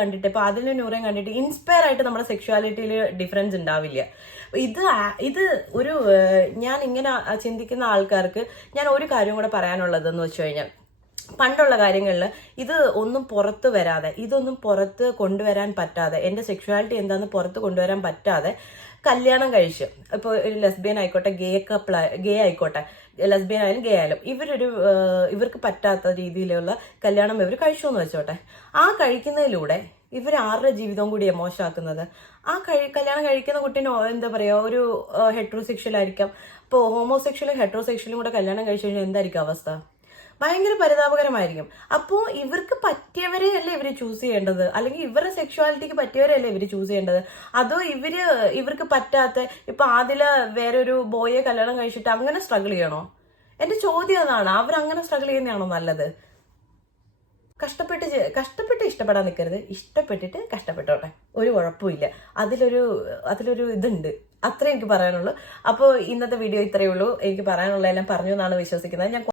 കണ്ടിട്ട് ഇപ്പൊ അതിലും നൂറേയും കണ്ടിട്ട് ഇൻസ്പയർ ആയിട്ട് നമ്മുടെ സെക്ഷുവാലിറ്റിയിൽ ഡിഫറൻസ് ഉണ്ടാവില്ല. ഇത് ഒരു ഞാൻ ഇങ്ങനെ ചിന്തിക്കുന്ന ആൾക്കാർക്ക് ഞാൻ ഒരു കാര്യം കൂടെ പറയാനുള്ളതെന്ന് വെച്ച് കഴിഞ്ഞാൽ, പണ്ടുള്ള കാര്യങ്ങളിൽ ഇതൊന്നും പുറത്ത് കൊണ്ടുവരാൻ പറ്റാതെ, എന്റെ സെക്ഷുവാലിറ്റി എന്താന്ന് പുറത്ത് കൊണ്ടുവരാൻ പറ്റാതെ കല്യാണം കഴിച്ച്, ഇപ്പോൾ ഒരു ലെസ്ബിയൻ ആയിക്കോട്ടെ, ഗേ ആയിക്കോട്ടെ, ലെസ്ബിയൻ ആയാലും ഗേ ആയാലും, ഇവർക്ക് പറ്റാത്ത രീതിയിലുള്ള കല്യാണം ഇവർ കഴിച്ചു എന്ന് വെച്ചോട്ടെ. ആ കഴിക്കുന്നതിലൂടെ ഇവർ ആരുടെ ജീവിതവും കൂടിയാണ് മോശമാക്കുന്നത്. കല്യാണം കഴിക്കുന്ന കുട്ടീനെ എന്താ പറയുക, ഒരു ഹെട്രോസെക്ഷൽ ആയിരിക്കാം. ഇപ്പോൾ ഹോമോസെക്ഷലും ഹെട്രോസെക്ഷലും കൂടെ കല്യാണം കഴിച്ചു കഴിഞ്ഞാൽ എന്തായിരിക്കും അവസ്ഥ? ഭയങ്കര പരിതാപകരമായിരിക്കും. അപ്പോൾ ഇവർക്ക് പറ്റിയവരെ അല്ലേ ഇവർ ചൂസ് ചെയ്യേണ്ടത്, അല്ലെങ്കിൽ ഇവരുടെ സെക്ഷുവാലിറ്റിക്ക് പറ്റിയവരല്ലേ ഇവർ ചൂസ് ചെയ്യേണ്ടത്? അതോ ഇവർക്ക് പറ്റാത്ത, ഇപ്പൊ വേറൊരു ബോയെ കല്യാണം കഴിച്ചിട്ട് അങ്ങനെ സ്ട്രഗിൾ ചെയ്യണോ? എന്റെ ചോദ്യം അതാണ്. അവരങ്ങനെ സ്ട്രഗിൾ ചെയ്യുന്നതാണോ നല്ലത്? കഷ്ടപ്പെട്ട് ഇഷ്ടപ്പെടാൻ നിൽക്കരുത്. ഇഷ്ടപ്പെട്ടിട്ട് കഷ്ടപ്പെട്ടോട്ടെ, ഒരു കുഴപ്പമില്ല. അതിലൊരു ഇതുണ്ട്. അത്രേ എനിക്ക് പറയാനുള്ളൂ. അപ്പോൾ ഇന്നത്തെ വീഡിയോ ഇത്രയേ ഉള്ളൂ. എനിക്ക് പറയാനുള്ളതെല്ലാം പറഞ്ഞു എന്നാണ് വിശ്വസിക്കുന്നത്. ഞാൻ